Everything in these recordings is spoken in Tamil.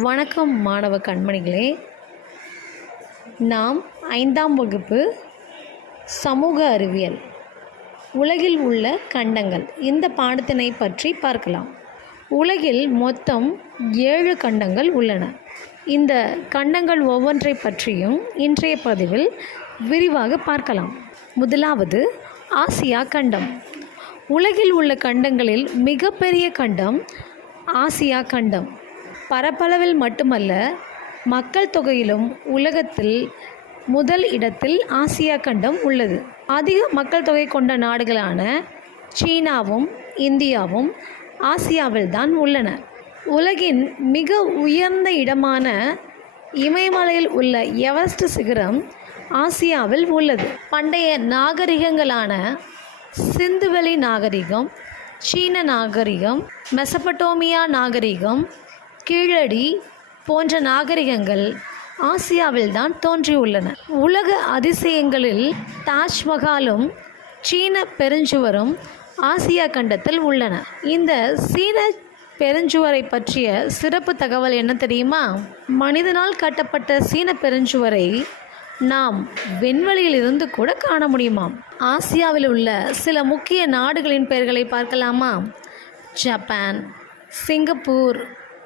வணக்கம் மாணவ கண்மணிகளே, நாம் 5ஆம் வகுப்பு சமூக அறிவியல் உலகில் உள்ள கண்டங்கள் இந்த பாடத்தினை பற்றி பார்க்கலாம். உலகில் மொத்தம் 7 கண்டங்கள் உள்ளன. இந்த கண்டங்கள் ஒவ்வொன்றை பற்றியும் இன்றைய பதிவில் விரிவாக பார்க்கலாம். முதலாவது ஆசியா கண்டம். உலகில் உள்ள கண்டங்களில் மிகப்பெரிய கண்டம் ஆசியா கண்டம். பரப்பளவில் மட்டுமல்ல, மக்கள் தொகையிலும் உலகத்தில் முதல் இடத்தில் ஆசியா கண்டம் உள்ளது. அதிக மக்கள் தொகை கொண்ட நாடுகளான சீனாவும் இந்தியாவும் ஆசியாவில்தான் உள்ளன. உலகின் மிக உயர்ந்த இடமான இமயமலையில் உள்ள எவரெஸ்ட் சிகரம் ஆசியாவில் உள்ளது. பண்டைய நாகரிகங்களான சிந்துவெளி நாகரிகம், சீன நாகரிகம், மெசபடோமியா நாகரிகம், கீழடி போன்ற நாகரிகங்கள் ஆசியாவில்தான் தோன்றியுள்ளன. உலக அதிசயங்களில் தாஜ்மஹாலும் சீன பெருஞ்சுவரும் ஆசியா கண்டத்தில் உள்ளன. இந்த சீன பெருஞ்சுவரை பற்றிய சிறப்பு தகவல் என்ன தெரியுமா? மனிதனால் கட்டப்பட்ட சீன பெருஞ்சுவரை நாம் விண்வெளியில் இருந்து கூட காண முடியுமாம். ஆசியாவில் உள்ள சில முக்கிய நாடுகளின் பெயர்களை பார்க்கலாமா? Japan, Singapore,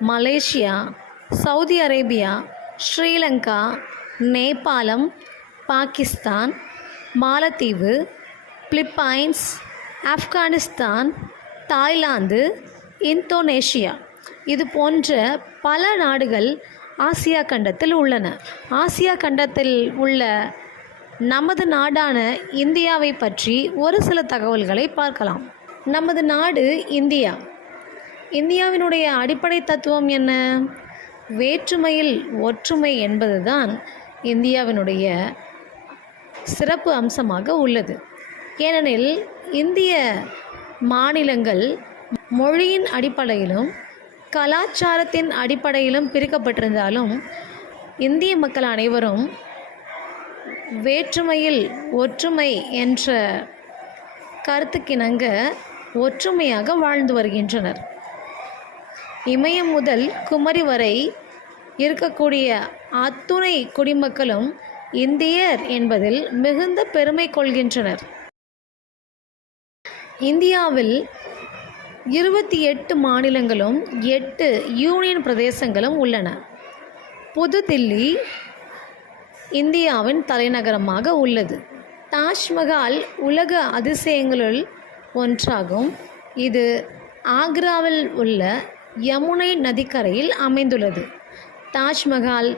Malaysia, Saudi Arabia, Sri Lanka, நேபாளம், பாகிஸ்தான், மாலத்தீவு, பிலிப்பைன்ஸ், ஆப்கானிஸ்தான், தாய்லாந்து, இந்தோனேஷியா இது போன்ற பல நாடுகள் ஆசியா கண்டத்தில் உள்ளன. ஆசியா கண்டத்தில் உள்ள நமது நாடான இந்தியாவை பற்றி ஒரு சில தகவல்களை பார்க்கலாம். நமது நாடு இந்தியா. இந்தியாவினுடைய அடிப்படை தத்துவம் என்ன? வேற்றுமையில் ஒற்றுமை என்பதுதான் இந்தியாவினுடைய சிறப்பு அம்சமாக உள்ளது. ஏனெனில் இந்திய மாநிலங்கள் மொழியின் அடிப்படையிலும் கலாச்சாரத்தின் அடிப்படையிலும் பிரிக்கப்பட்டிருந்தாலும் இந்திய மக்கள் அனைவரும் வேற்றுமையில் ஒற்றுமை என்ற கருத்துக்கிணங்க ஒற்றுமையாக வாழ்ந்து வருகின்றனர். இமயம் முதல் குமரி வரை இருக்கக்கூடிய அத்துணை குடிமக்களும் இந்தியர் என்பதில் மிகுந்த பெருமை கொள்கின்றனர். இந்தியாவில் 28 மாநிலங்களும் 8 யூனியன் பிரதேசங்களும் உள்ளன. புதுதில்லி இந்தியாவின் தலைநகரமாக உள்ளது. தாஜ்மஹால் உலக அதிசயங்களுள் ஒன்றாகும். இது ஆக்ராவில் உள்ள யமுனை நதிக்கரையில் அமைந்துள்ளது. தாஜ்மஹால்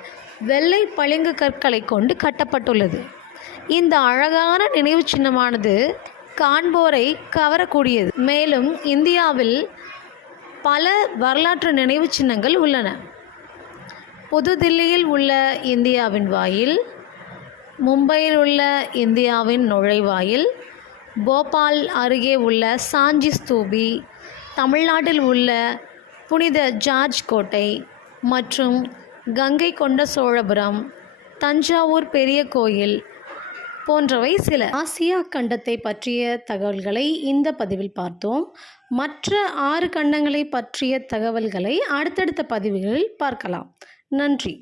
வெள்ளை பளிங்கு கற்களை கொண்டு கட்டப்பட்டுள்ளது. இந்த அழகான நினைவு சின்னமானது காண்போரை கவரக்கூடியது. மேலும் இந்தியாவில் பல வரலாற்று நினைவு சின்னங்கள் உள்ளன. புதுதில்லியில் உள்ள இந்தியாவின் வாயில், மும்பையில் உள்ள இந்தியாவின் நுழைவாயில், போபால் அருகே உள்ள சாஞ்சி ஸ்தூபி, தமிழ்நாட்டில் உள்ள புனித ஜார்ஜ் கோட்டை மற்றும் கங்கை கொண்ட சோழபுரம், தஞ்சாவூர் பெரிய கோயில் போன்றவை சில. ஆசியா கண்டத்தை பற்றிய தகவல்களை இந்த பதிவில் பார்த்தோம். மற்ற 6 கண்டங்களை பற்றிய தகவல்களை அடுத்தடுத்த பதிவுகளில் பார்க்கலாம். நன்றி.